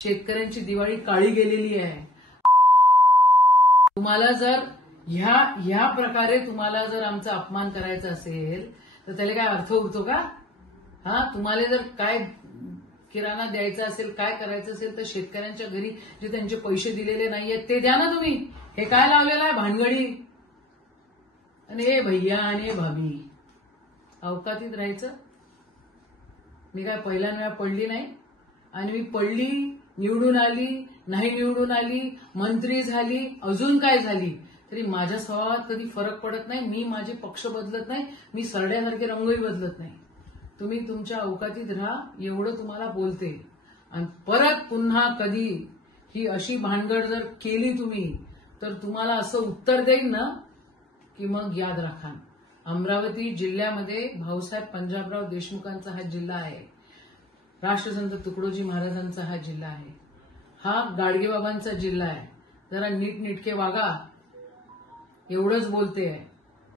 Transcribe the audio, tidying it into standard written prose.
शेतकऱ्यांची दिवाळी काळी गेलेली आहे। तुम्हाला जर ह्या प्रकारे तुम्हाला जर आमचा अपमान करायचा असेल तर त्याला काय अर्थ उरतो का? तुम्हाला जर काय किराणा द्यायचा असेल, काय करायचं असेल तर शेतकऱ्यांच्या घरी जे त्यांचे पैसे दिलेले नाहीयेत ते द्या ना तुम्ही। हे काय लावलेलं आहे भानगडी? आणि हे भैया आणि भाभी अवकातीत राहायचं। मी काय पहिल्यांदा पडली नाही आणि मी पडली, निवडून आली, नाही निवडून आली, मंत्री झाली, अजून काय झाली तरी माझ्या स्वभावात कधी फरक पडत नाही। मी माझे पक्ष बदलत नाही, मी सरड्यासारखे रंगही बदलत नाही। तुम्ही तुमच्या अवकातीत राहा एवढं तुम्हाला बोलते। आणि परत पुन्हा कधी ही अशी भानगड जर केली तुम्ही तर तुम्हाला असं उत्तर देईन ना की मग याद राखा। अमरावती जिल्ह्यामध्ये भाऊसाहेब पंजाबराव देशमुखांचा हा जिल्हा आहे, राष्ट्रसंत तुकडोजी महाराजांचा हा जिल्हा आहे, हा गाडगेबाबांचा जिल्हा आहे। जरा नीटनेटके वागा एवढंच बोलते आहे।